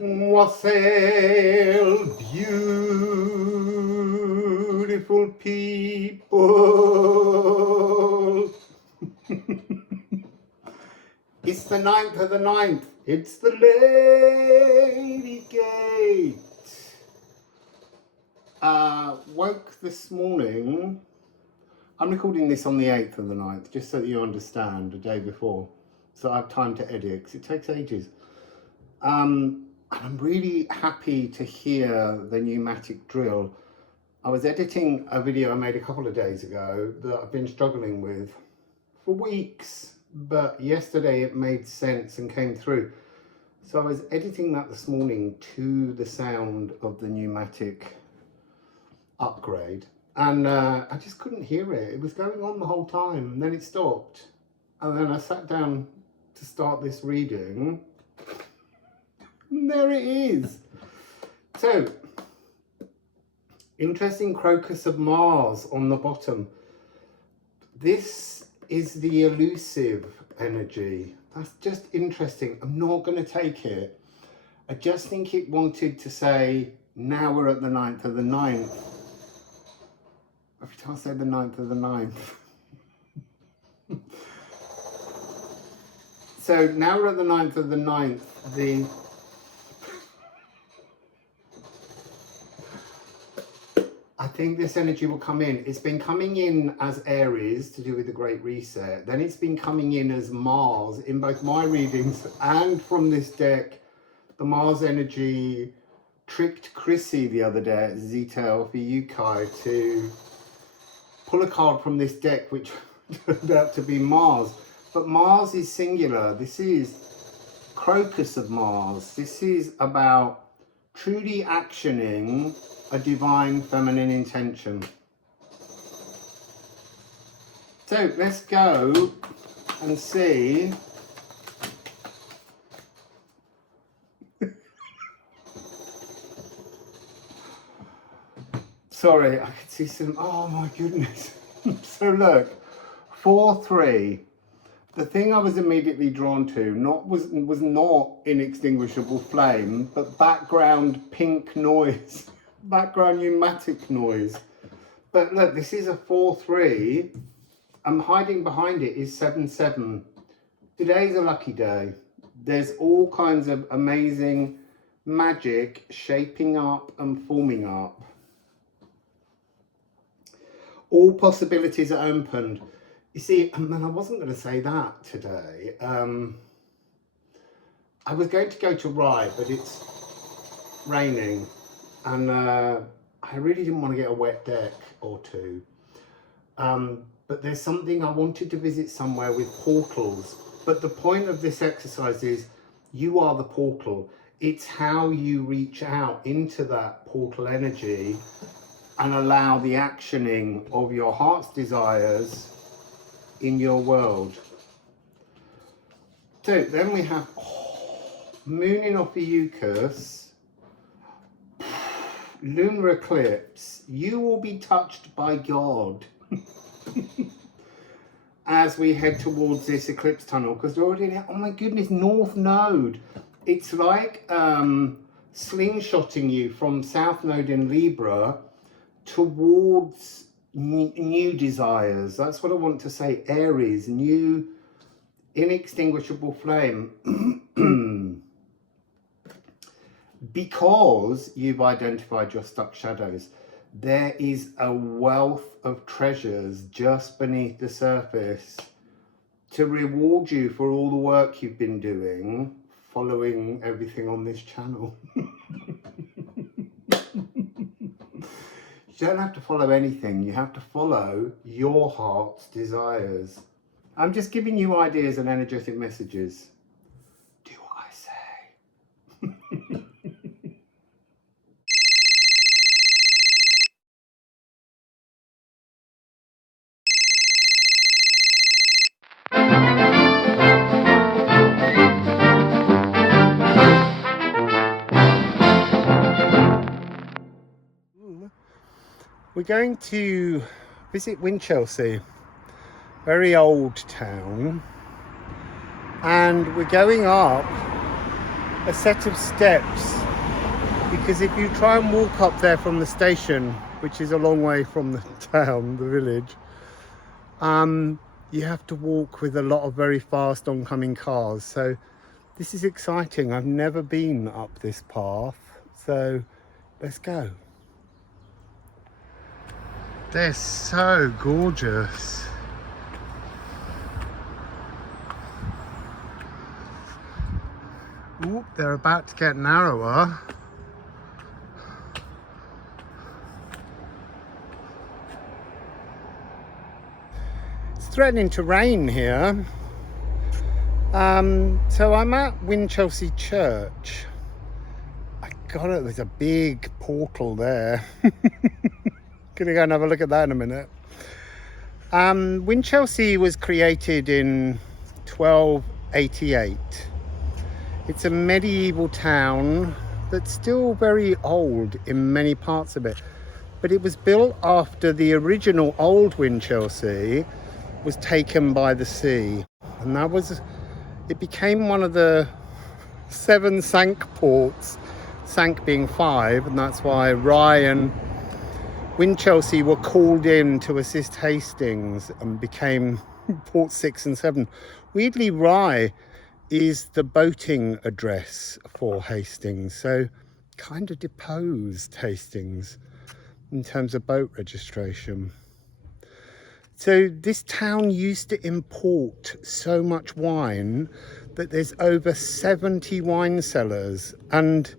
Wassail, beautiful people. It's the 9th of the 9th. It's the Lady Gate. Woke this morning. I'm recording this on the 8th of the 9th, just so that you understand, the day before. So I have time to edit, because it takes ages. And I'm really happy to hear the pneumatic drill. I was editing a video I made a couple of days ago that I've been struggling with for weeks, but yesterday it made sense and came through. So I was editing that this morning to the sound of the pneumatic upgrade, and I just couldn't hear it. It was going on the whole time, and then it stopped. And then I sat down to start this reading, and there it is. So, interesting crocus of Mars on the bottom. This is the elusive energy. That's just interesting. I'm not going to take it. I just think it wanted to say, now we're at the 9th of the 9th. Every time I say the 9th of the 9th. So now we're at the 9th of the 9th. I think this energy will come in. It's been coming in as Aries to do with the Great Reset. Then it's been coming in as Mars in both my readings and from this deck. The Mars energy tricked Chrissy the other day at Zeta for Yukai to pull a card from this deck, which turned out to be Mars. But Mars is singular. This is crocus of Mars. This is about truly actioning a divine feminine intention. So let's go and see. Sorry, I could see some, oh my goodness. So look, 4-3. The thing I was immediately drawn to was not inextinguishable flame, but background pink noise, background pneumatic noise. But look, this is a 4-3. I'm hiding behind it is 7-7. Today's a lucky day. There's all kinds of amazing magic shaping up and forming up. All possibilities are opened. You see, and I wasn't going to say that today. I was going to go to Rye, but it's raining, and I really didn't want to get a wet deck or two. But there's something I wanted to visit somewhere with portals. But the point of this exercise is you are the portal. It's how you reach out into that portal energy and allow the actioning of your heart's desires in your world. So then we have moon in Ophiuchus, lunar eclipse. You will be touched by God as we head towards this eclipse tunnel, because we're already in, oh my goodness, North Node. It's like slingshotting you from South Node in Libra towards new desires. That's what I want to say. Aries, new inextinguishable flame. Because you've identified your stuck shadows, there is a wealth of treasures just beneath the surface to reward you for all the work you've been doing following everything on this channel. You don't have to follow anything. You have to follow your heart's desires. I'm just giving you ideas and energetic messages. Do what I say. We're going to visit Windchel, very old town, and we're going up a set of steps, because if you try and walk up there from the station, which is a long way from the town, the village, you have to walk with a lot of very fast oncoming cars. So this is exciting. I've never been up this path, so let's go. They're so gorgeous. Oop, they're about to get narrower. It's threatening to rain here. So I'm at Windchel Church. I got it, there's a big portal there. Gonna go and have a look at that in a minute. Windchel was created in 1288. It's a medieval town that's still very old in many parts of it. But it was built after the original old Windchel was taken by the sea. And it became one of the 7 sank ports, sank being 5, and that's why Rye and Windchel were called in to assist Hastings and became port 6 and 7. Weirdly, Rye is the boating address for Hastings, so kind of deposed Hastings in terms of boat registration. So this town used to import so much wine that there's over 70 wine cellars, and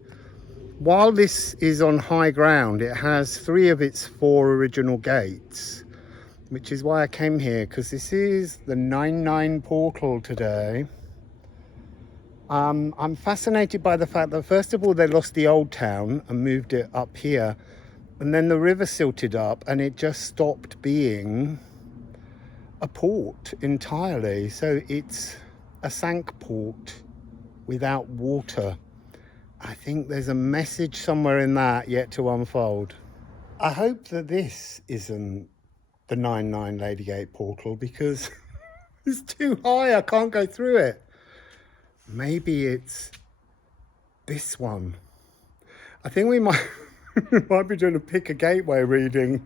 while this is on high ground, it has 3 of its 4 original gates, which is why I came here, because this is the 99 portal today. I'm fascinated by the fact that first of all they lost the old town and moved it up here, and then the river silted up and it just stopped being a port entirely. So it's a sank port without water. I think there's a message somewhere in that yet to unfold. I hope that this isn't the 99 Ladygate portal, because it's too high, I can't go through it. Maybe it's this one. I think we might be doing a pick a gateway reading.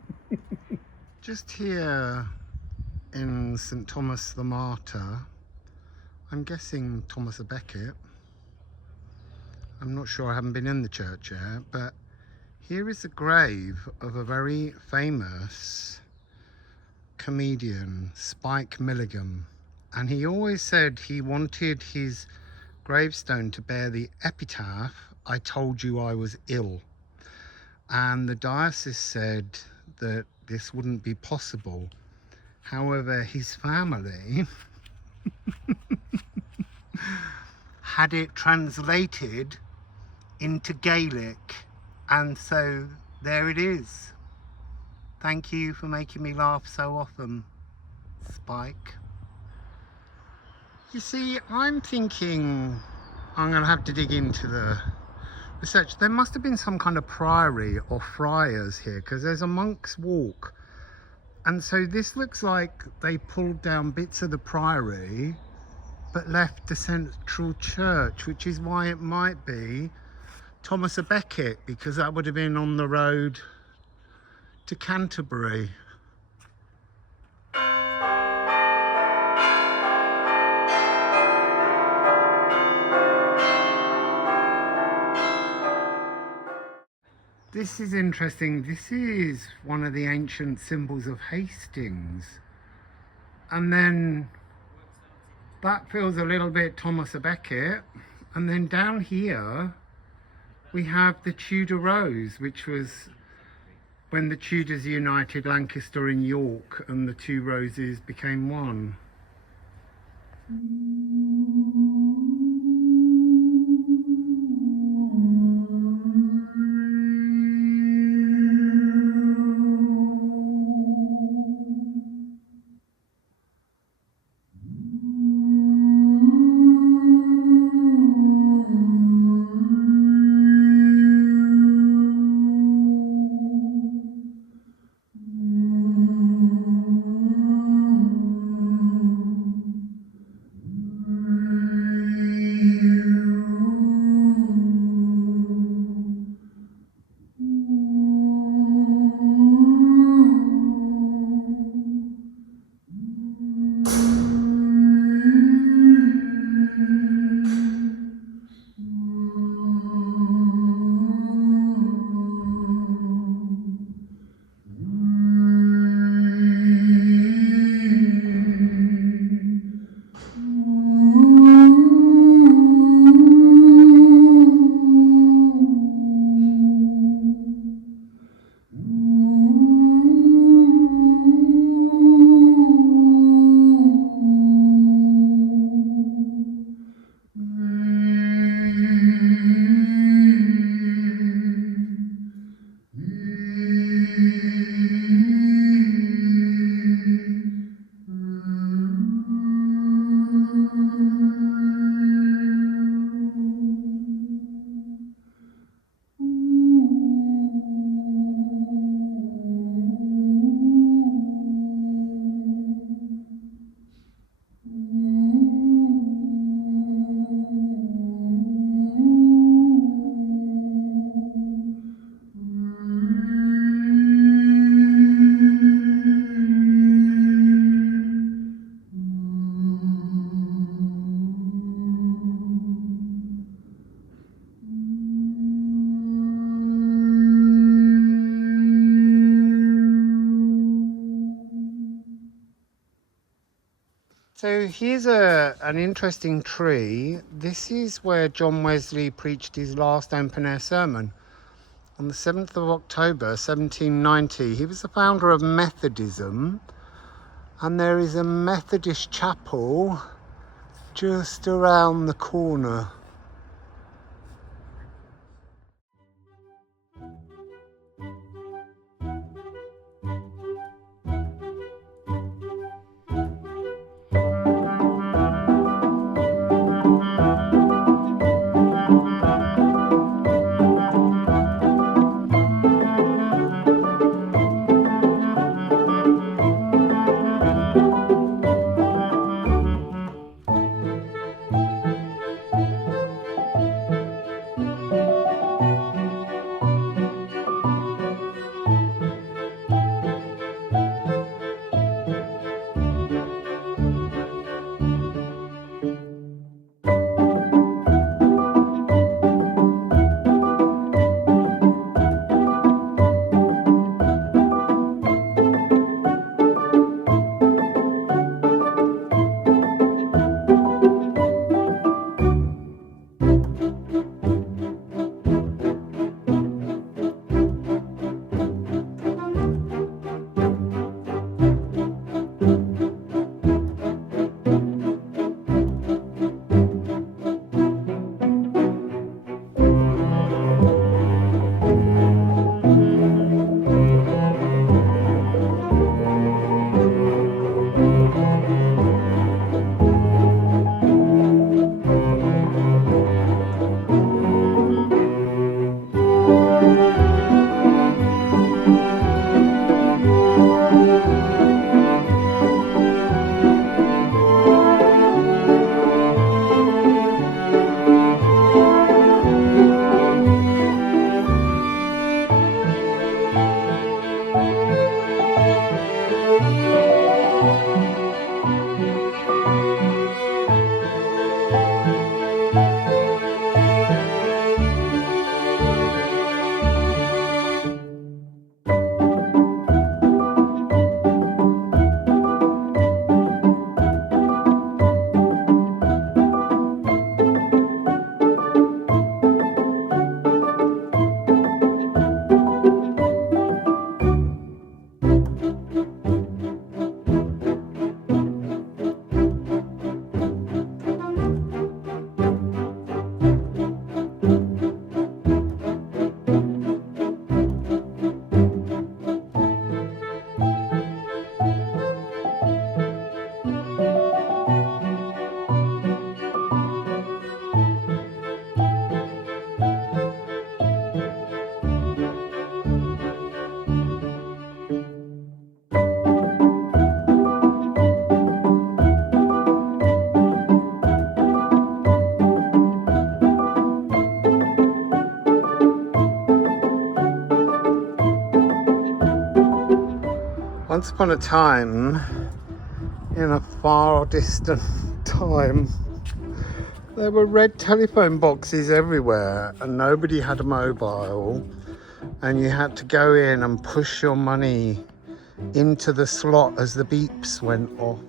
Just here in St Thomas the Martyr, I'm guessing Thomas a Becket. I'm not sure, I haven't been in the church yet, but here is the grave of a very famous comedian, Spike Milligan, and he always said he wanted his gravestone to bear the epitaph, "I told you I was ill." And the diocese said that this wouldn't be possible. However, his family had it translated into Gaelic, and so there it is. Thank you for making me laugh so often, Spike. You see, I'm thinking I'm going to have to dig into the research. There must have been some kind of priory or friars here, because there's a monk's walk. And so this looks like they pulled down bits of the priory but left the central church, which is why it might be Thomas a Becket, because that would have been on the road to Canterbury. This is interesting. This is one of the ancient symbols of Hastings. And then that feels a little bit Thomas a Becket. And then down here, we have the Tudor Rose, which was when the Tudors united Lancaster and York, and the 2 roses became one. So here's an interesting tree. This is where John Wesley preached his last open air sermon on the 7th of October 1790. He was the founder of Methodism, and there is a Methodist chapel just around the corner. Once upon a time, in a far distant time, there were red telephone boxes everywhere and nobody had a mobile, and you had to go in and push your money into the slot as the beeps went off.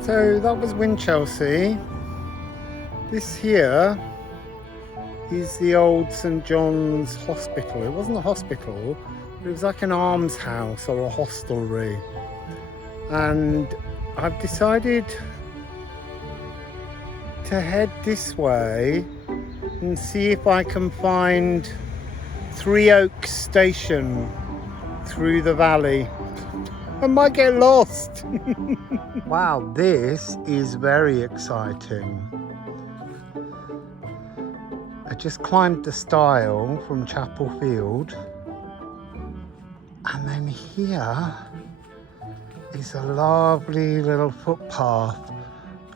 So that was Windchel. This here is the old St. John's Hospital. It wasn't a hospital, but it was like an almshouse or a hostelry. And I've decided to head this way and see if I can find Three Oaks Station through the valley. I might get lost. Wow, this is very exciting. I just climbed the stile from Chapel Field, and then here is a lovely little footpath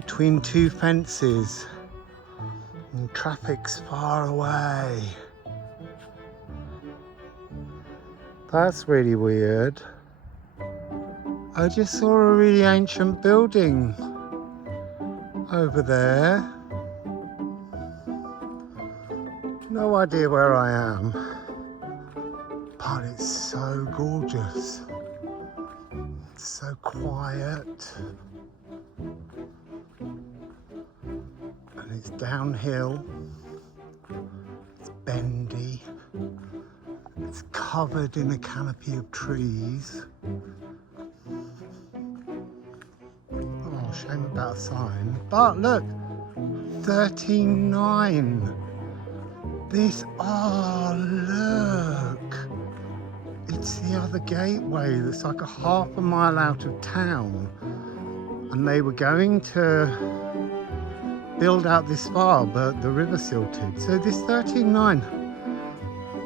between two fences and traffic's far away. That's really weird. I just saw a really ancient building over there. No idea where I am, but it's so gorgeous. It's so quiet. And it's downhill. It's bendy. It's covered in a canopy of trees. Oh, shame about a sign. But look, 13.9. This, oh look. It's the other gateway that's like a half a mile out of town. And they were going to build out this far, but the river silted. So this 13.9.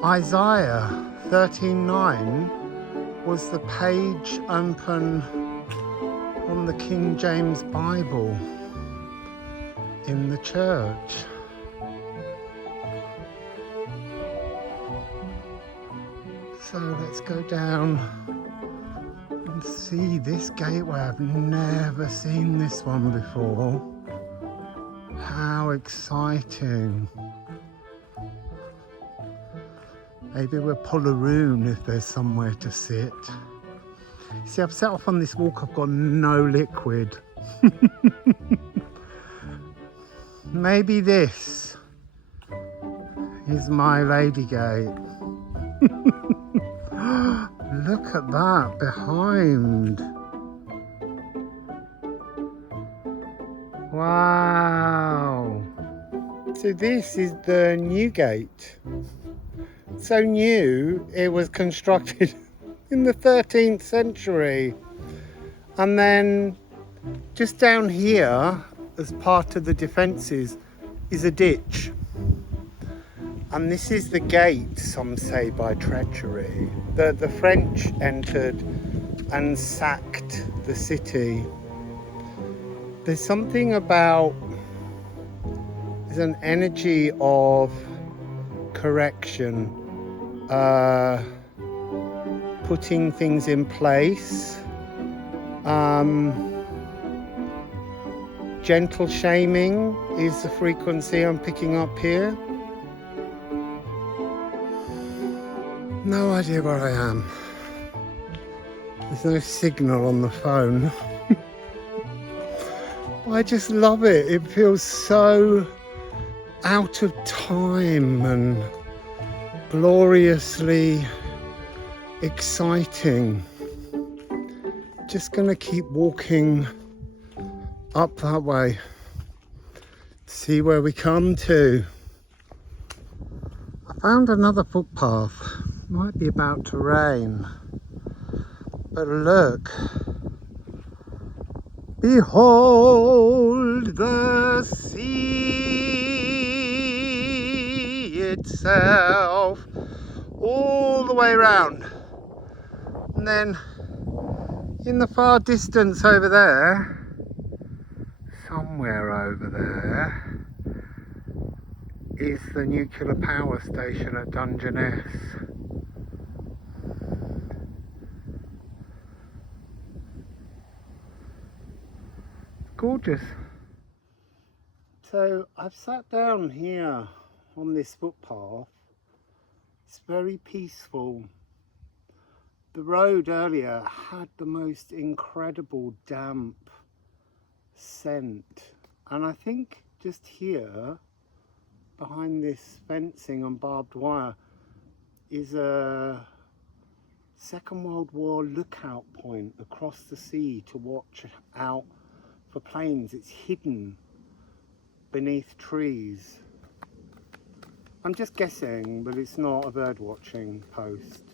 Isaiah 13:9 was the page open on the King James Bible in the church. So let's go down and see this gateway. I've never seen this one before. How exciting. Maybe we'll pull a rune if there's somewhere to sit. See, I've set off on this walk, I've got no liquid. Maybe this is my lady gate. Look at that behind. Wow. So this is the new gate. So new, it was constructed in the 13th century. And then just down here, as part of the defences, is a ditch. And this is the gate, some say by treachery. The French entered and sacked the city. There's something about, there's an energy of correction, putting things in place, gentle shaming is the frequency I'm picking up here. No idea where I am. There's no signal on the phone. I just love it. It feels so out of time and gloriously exciting. Just gonna keep walking up that way, see where we come to. I found another footpath. Might be about to rain, but look, behold the sea itself all the way around. And then in the far distance over there, somewhere over there, is the nuclear power station at Dungeness. Gorgeous. So I've sat down here on this footpath. It's very peaceful. The road earlier had the most incredible damp scent, and I think just here behind this fencing and barbed wire is a Second World War lookout point across the sea to watch out for planes. It's hidden beneath trees. I'm just guessing, but it's not a bird watching post.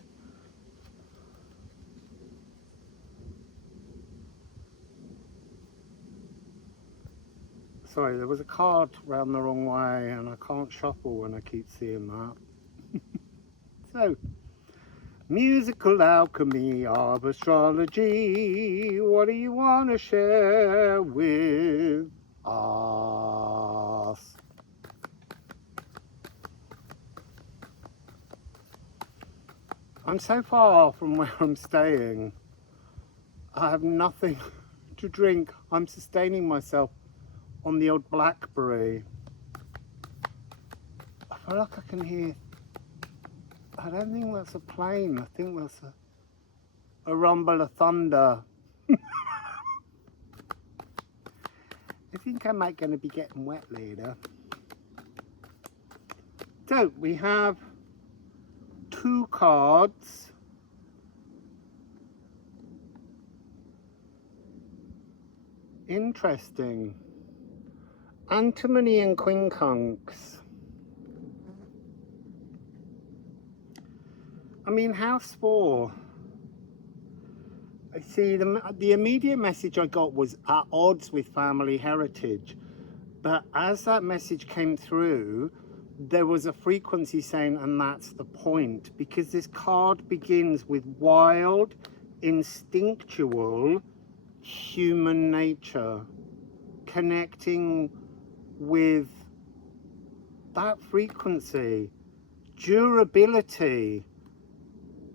Sorry, there was a card round the wrong way and I can't shuffle when I keep seeing that. So, musical alchemy of astrology. What do you want to share with ass. I'm so far from where I'm staying. I have nothing to drink. I'm sustaining myself on the old blackberry. I feel like I can hear, I don't think that's a plane. I think that's a rumble of thunder. I think I might gonna be getting wet later. So we have 2 cards. Interesting. Antimony and quincunx. I mean, house 4. I see the immediate message I got was at odds with family heritage. But as that message came through, there was a frequency saying, and that's the point, because this card begins with wild, instinctual human nature, connecting with that frequency, durability,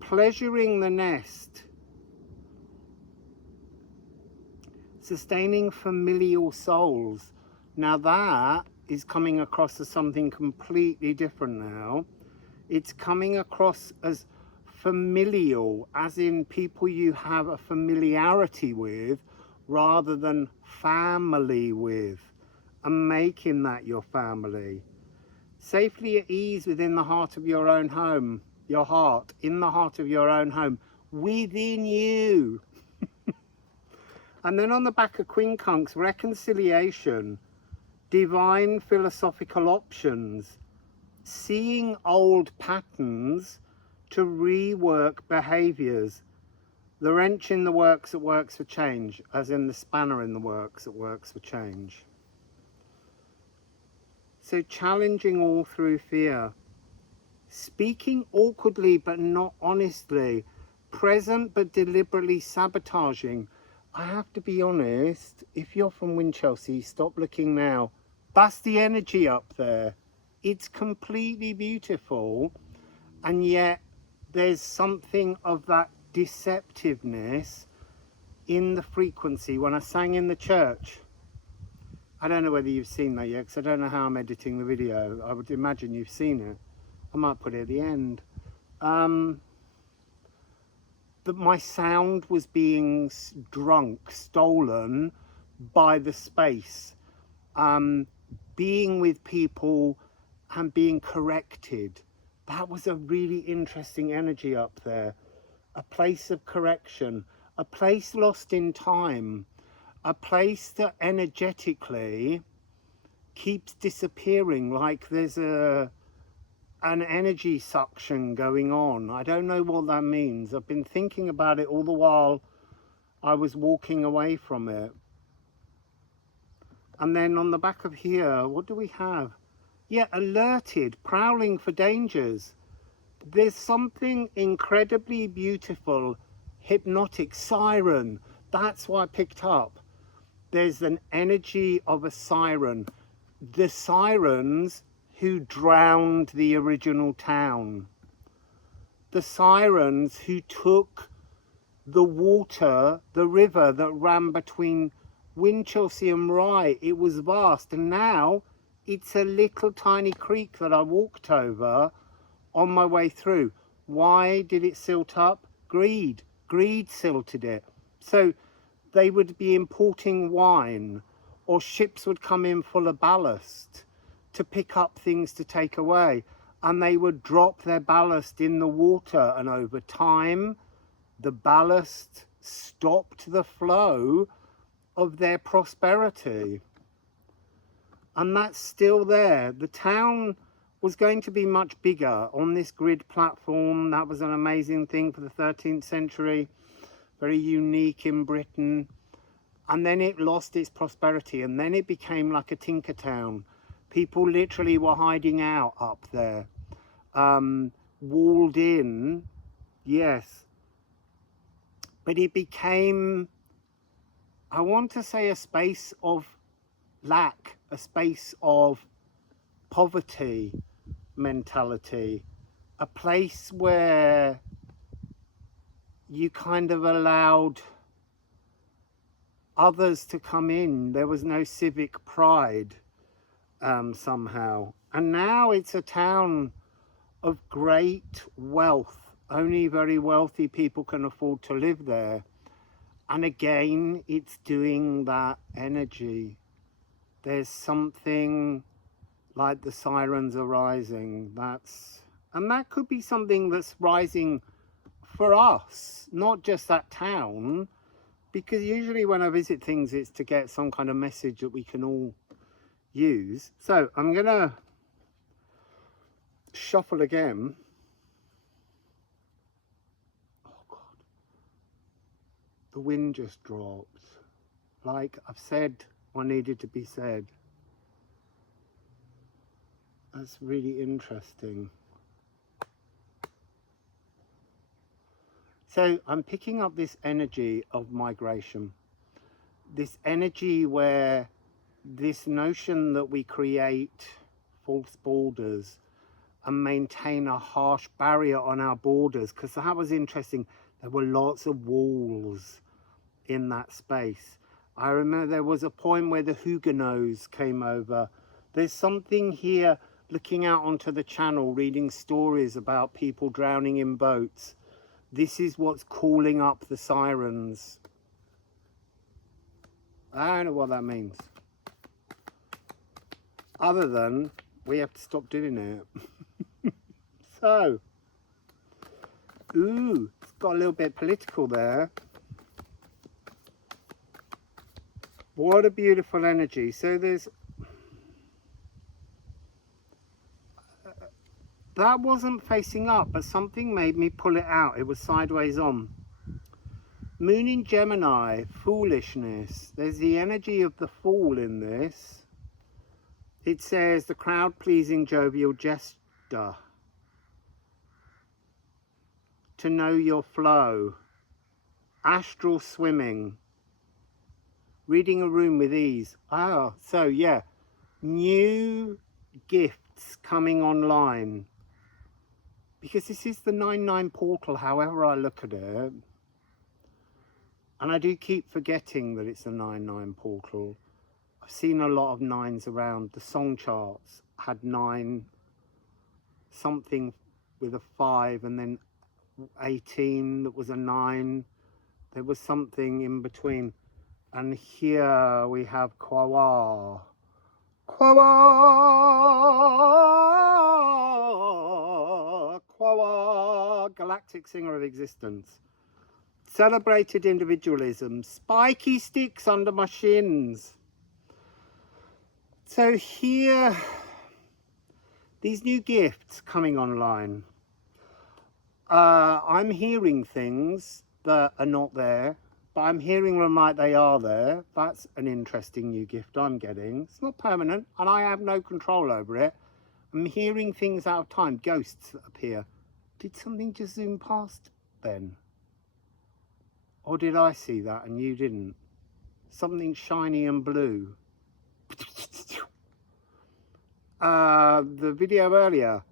pleasuring the nest, sustaining familial souls. Now that is coming across as something completely different now. It's coming across as familial, as in people you have a familiarity with rather than family with, and making that your family. Safely at ease within the heart of your own home, your heart, in the heart of your own home, within you. And then on the back of quincunx, reconciliation, divine philosophical options, seeing old patterns to rework behaviours, the wrench in the works that works for change, as in the spanner in the works that works for change. So challenging all through fear, speaking awkwardly but not honestly, present but deliberately sabotaging. I have to be honest, if you're from Windchel, stop looking now. That's the energy up there. It's completely beautiful, and yet there's something of that deceptiveness in the frequency. When I sang in the church, I don't know whether you've seen that yet, because I don't know how I'm editing the video. I would imagine you've seen it. I might put it at the end. That my sound was being stolen by the space. Being with people and being corrected. That was a really interesting energy up there. A place of correction, a place lost in time, a place that energetically keeps disappearing, like there's an energy suction going on. I don't know what that means. I've been thinking about it all the while I was walking away from it. And then on the back of here, what do we have? Yeah, alerted, prowling for dangers. There's something incredibly beautiful, hypnotic, siren. That's what I picked up. There's an energy of a siren. The sirens who drowned the original town. The sirens who took the water, the river that ran between Windchel and Rye. It was vast, and now it's a little tiny creek that I walked over on my way through. Why did it silt up? Greed. Greed silted it. So they would be importing wine, or ships would come in full of ballast to pick up things to take away, and they would drop their ballast in the water, and over time the ballast stopped the flow of their prosperity. And that's still there. The town was going to be much bigger on this grid platform. That was an amazing thing for the 13th century, very unique in Britain. And then it lost its prosperity, and then it became like a tinker town. People literally were hiding out up there, walled in, yes. But it became, I want to say, a space of lack, a space of poverty mentality, a place where you kind of allowed others to come in. There was no civic pride somehow. And now it's a town of great wealth. Only very wealthy people can afford to live there. And again, it's doing that energy. There's something like the sirens are rising. And that could be something that's rising for us, not just that town, because usually when I visit things, it's to get some kind of message that we can all use. So I'm gonna shuffle again. Oh God, the wind just dropped. Like I've said what needed to be said. That's really interesting. So I'm picking up this energy of migration, this energy where this notion that we create false borders and maintain a harsh barrier on our borders, because that was interesting. There were lots of walls in that space. I remember there was a point where the Huguenots came over. There's something here looking out onto the channel, reading stories about people drowning in boats. This is what's calling up the sirens. I don't know what that means. Other than we have to stop doing it. So, ooh, it's got a little bit political there. What a beautiful energy. So there's... that wasn't facing up, but something made me pull it out. It was sideways on. Moon in Gemini, foolishness. There's the energy of the fool in this. It says the crowd-pleasing jovial jester. To know your flow. Astral swimming. Reading a room with ease. Ah, so yeah. New gifts coming online. Because this is the 9-9 portal, however I look at it. And I do keep forgetting that it's a 9-9 portal. I've seen a lot of 9s around. The song charts had 9, something with a 5, and then 18 that was a 9. There was something in between. And here we have Kwawa. Kwawa, Kwawa, galactic singer of existence. Celebrated individualism. Spiky sticks under my shins. So here, these new gifts coming online. I'm hearing things that are not there, but I'm hearing them like they are there. That's an interesting new gift I'm getting. It's not permanent, and I have no control over it. I'm hearing things out of time, ghosts that appear. Did something just zoom past then? Or did I see that and you didn't? Something shiny and blue. The video earlier,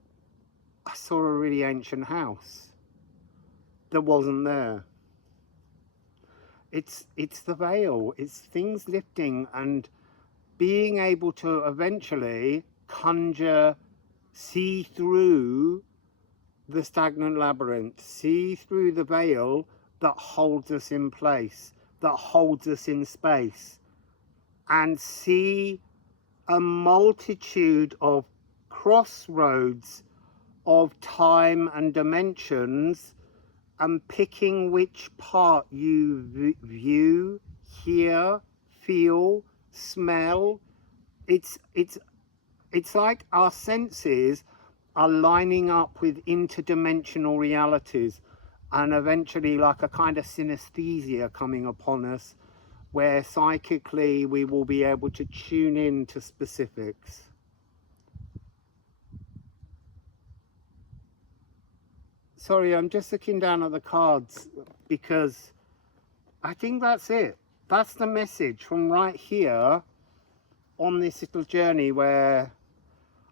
I saw a really ancient house that wasn't there. It's the veil. It's things lifting and being able to eventually conjure, see through the stagnant labyrinth, see through the veil that holds us in place, that holds us in space, and see a multitude of crossroads of time and dimensions, and picking which part you view, hear, feel, smell. It's like our senses are lining up with interdimensional realities, and eventually like a kind of synesthesia coming upon us, where psychically we will be able to tune in to specifics. Sorry, I'm just looking down at the cards because I think that's it. That's the message from right here. on this little journey where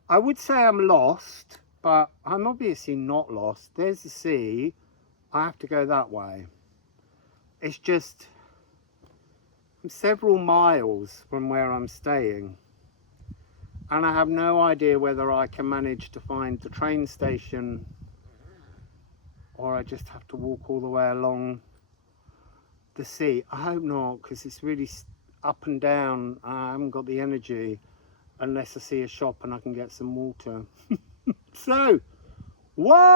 I would say I'm lost, but I'm obviously not lost. There's the sea. I have to go that way. It's just several miles from where I'm staying. And I have no idea whether I can manage to find the train station or I just have to walk all the way along the sea. I hope not, because it's really up and down. I haven't got the energy unless I see a shop and I can get some water. So, Wassail.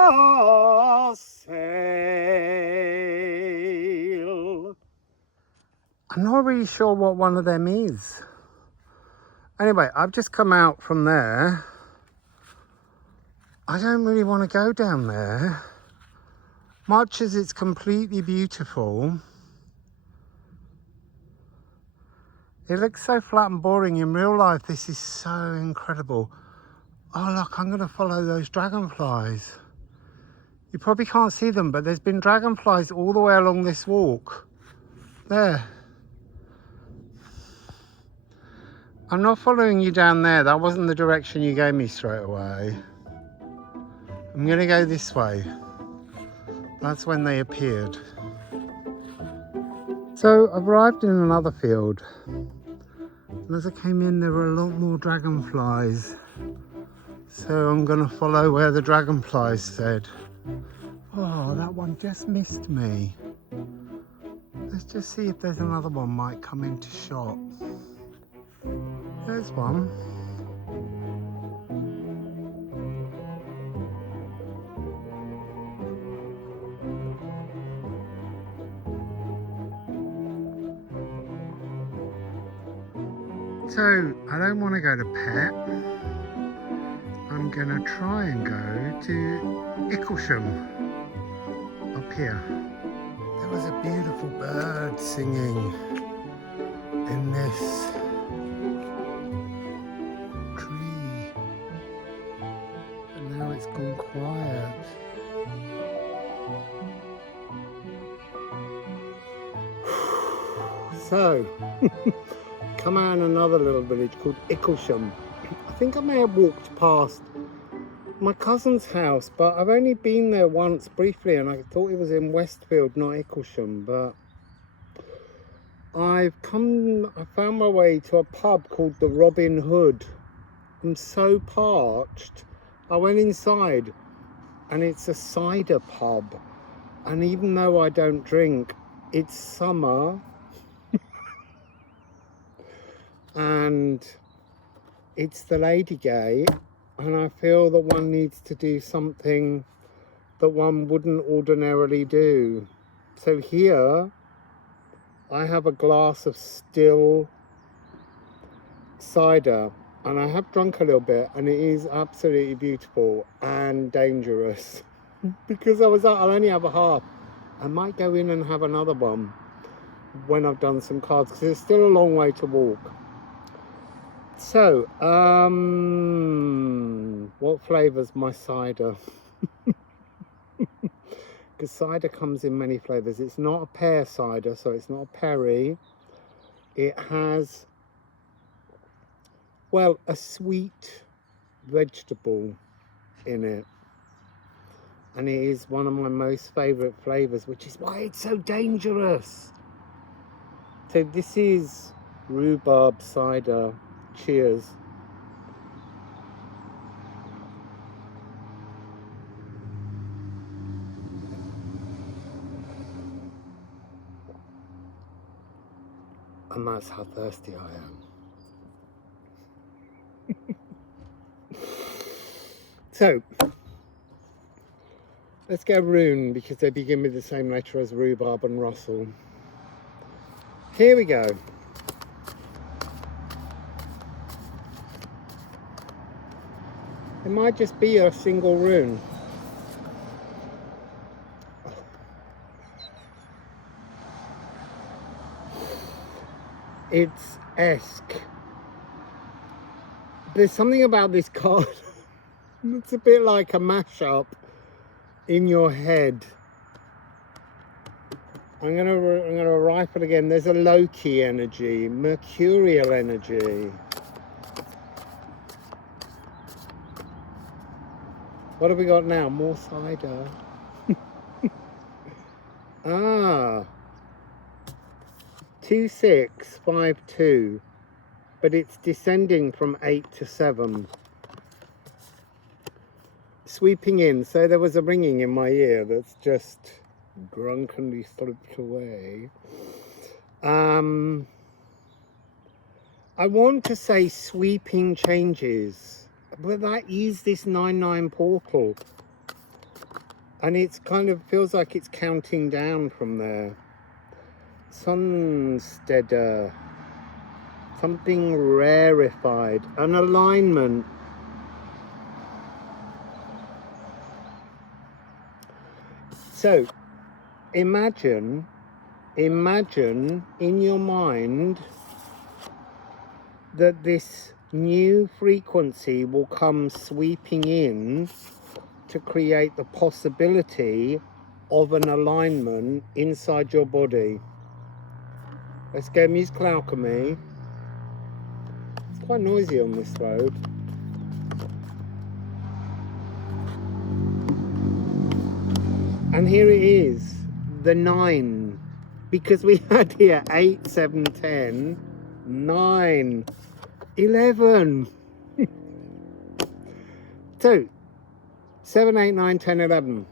I'm not really sure what one of them is. Anyway, I've just come out from there. I don't really want to go down there. Much as it's completely beautiful, it looks so flat and boring. In real life, this is so incredible. Oh look, I'm going to follow those dragonflies. You probably can't see them, but there's been dragonflies all the way along this walk. There. I'm not following you down there. That wasn't the direction you gave me straight away. I'm going to go this way. That's when they appeared. So I've arrived in another field. And as I came in, there were a lot more dragonflies. So I'm going to follow where the dragonflies said. Oh, that one just missed me. Let's just see if there's another one might come into shot. There's one. So, I don't want to go to Pet. I'm going to try and go to Icklesham, up here. There was a beautiful bird singing in this tree, and now it's gone quiet. So, come out in another little village called Icklesham. I think I may have walked past my cousin's house, but I've only been there once briefly, and I thought it was in Westfield, not Icklesham. But I found my way to a pub called the Robin Hood. I'm so parched. I went inside, and it's a cider pub. And even though I don't drink, it's summer. And it's the Lady Gate, and I feel that one needs to do something that one wouldn't ordinarily do. So here I have a glass of still cider, and I have drunk a little bit, and it is absolutely beautiful and dangerous. Because I'll only have a half. I might go in and have another one when I've done some cards, because there's still a long way to walk. So, what flavour's my cider? Because cider comes in many flavours. It's not a pear cider, so it's not a perry. It has, well, a sweet vegetable in it. And it is one of my most favourite flavours, which is why it's so dangerous. So this is rhubarb cider. Cheers. And that's how thirsty I am. So, let's go rune, because they begin with the same letter as rhubarb and Russell. Here we go. It might just be a single rune. It's Esk. There's something about this card. It's a bit like a mashup in your head. I'm gonna rifle again. There's a Loki energy, Mercurial energy. What have we got now? More cider. Ah, 2652, but it's descending from 8 to 7. Sweeping in, so there was a ringing in my ear that's just drunkenly slipped away. I want to say sweeping changes, but that is this 9-9 portal. And it's kind of feels like it's counting down from there. Sunsteader. Something rarefied. An alignment. So, imagine in your mind that this new frequency will come sweeping in to create the possibility of an alignment inside your body. Let's go musical alchemy. It's quite noisy on this road. And here it is, the 9, because we had here 8, 7, 10, 9, 11. So 7, 8, 9, 10, 11.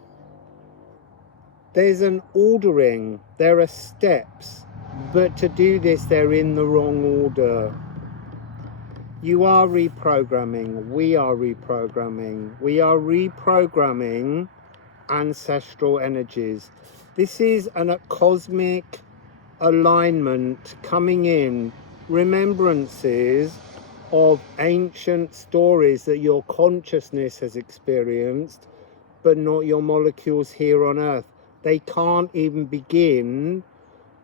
There's an ordering, there are steps, but to do this they're in the wrong order. You are reprogramming, we are reprogramming ancestral energies. This is a cosmic alignment coming in, remembrances of ancient stories that your consciousness has experienced, but not your molecules here on Earth. They can't even begin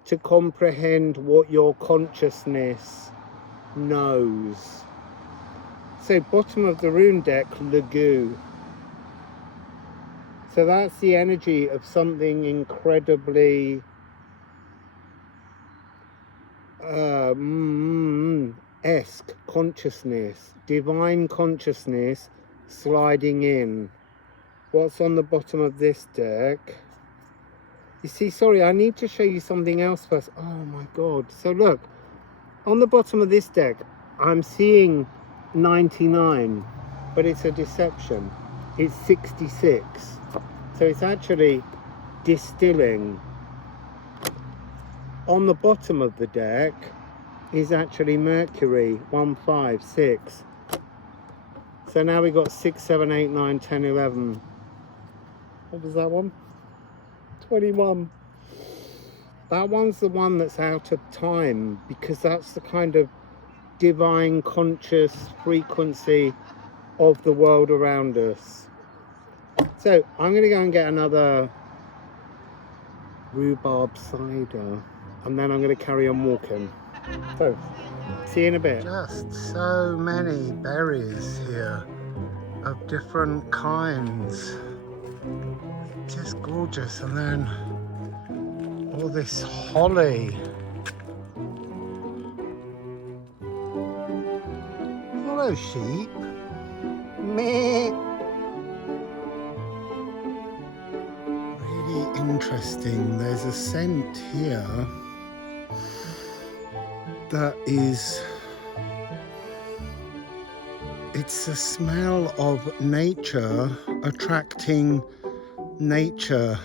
to comprehend what your consciousness knows. So bottom of the rune deck, Lagu. So that's the energy of something incredibly consciousness, divine consciousness sliding in. What's on the bottom of this deck? You see, sorry, I need to show you something else first. Oh my God. So look, on the bottom of this deck, I'm seeing 99, but it's a deception. It's 66. So it's actually distilling. On the bottom of the deck is actually Mercury, 156. So now we've got 6, 7, 8, 9, 10, 11. What was that one? 21. That one's the one that's out of time, because that's the kind of divine conscious frequency of the world around us. So I'm going to go and get another rhubarb cider, and then I'm going to carry on walking. So see you in a bit. Just so many berries here of different kinds, just gorgeous. And then all this holly. Hello sheep. Meh. Really interesting. There's a scent here that is, it's a smell of nature attracting nature.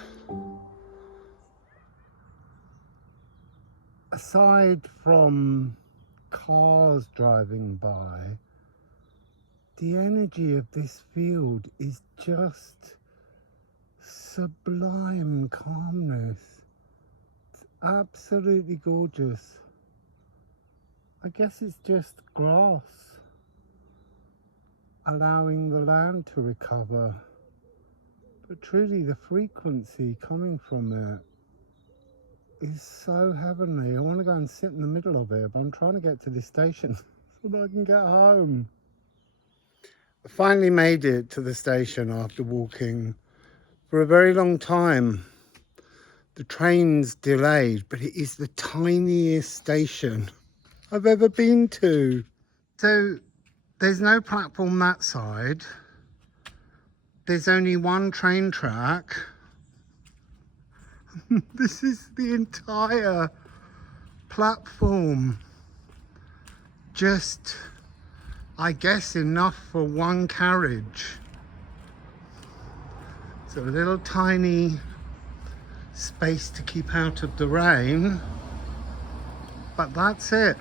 Aside from cars driving by, the energy of this field is just sublime calmness. It's absolutely gorgeous. I guess it's just grass allowing the land to recover, but truly the frequency coming from it is so heavenly. I want to go and sit in the middle of it, but I'm trying to get to this station so that I can get home. I finally made it to the station after walking for a very long time. The train's delayed, but it is the tiniest station I've ever been to. So there's no platform that side. there's only one train track. This is the entire platform. Just, I guess, enough for one carriage. It's a little tiny space to keep out of the rain, but that's it.